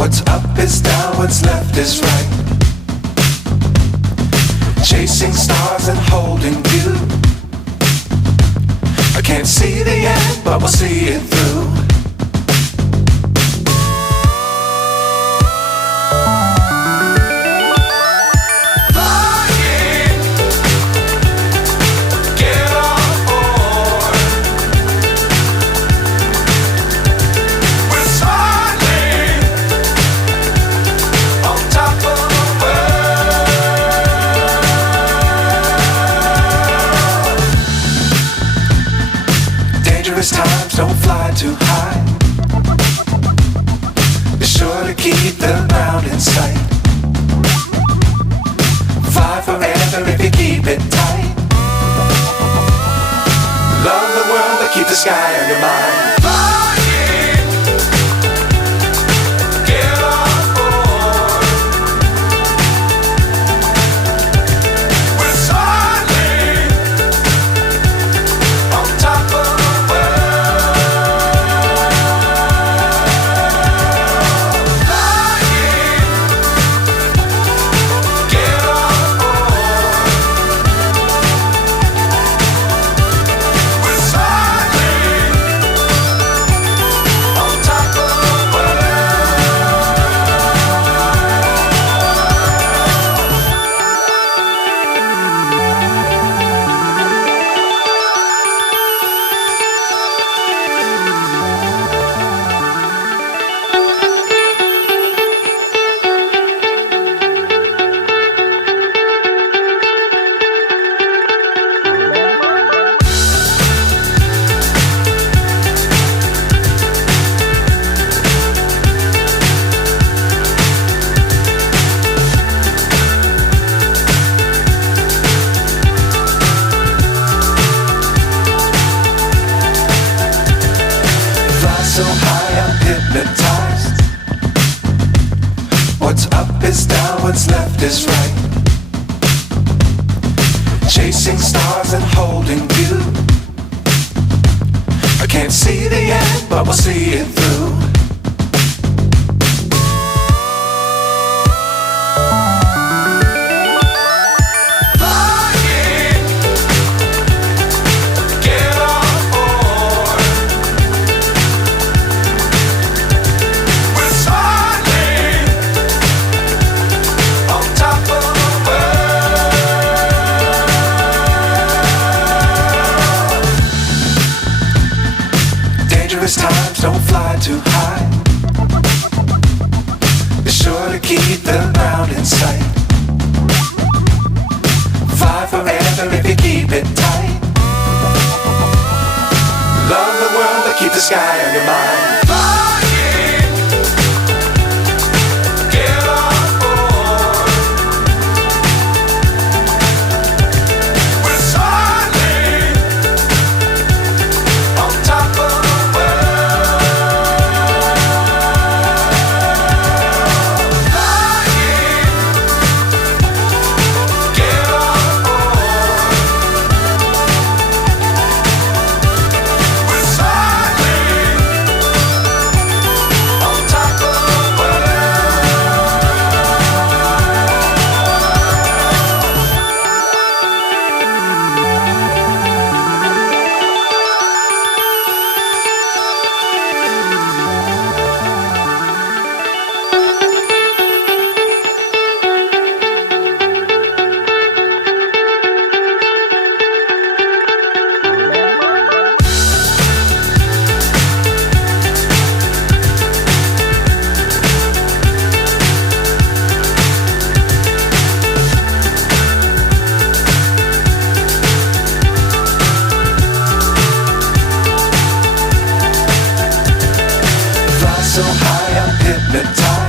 What's up is down, what's left is right. Chasing stars and holding you. I can't see the end, but we'll see it through. Times don't fly too high. Be sure to keep the ground in sight. Fly forever if you keep it tight. Love the world but keep the sky on your mind. So high I'm hypnotized. What's up is down, what's left is right. Chasing stars and holding you. I can't see the end, but we'll see it through. Times don't fly too high. Be sure to keep the ground in sight. Fly forever if you keep it tight. Love the world but keep the sky on your mind. So high I'm hypnotized.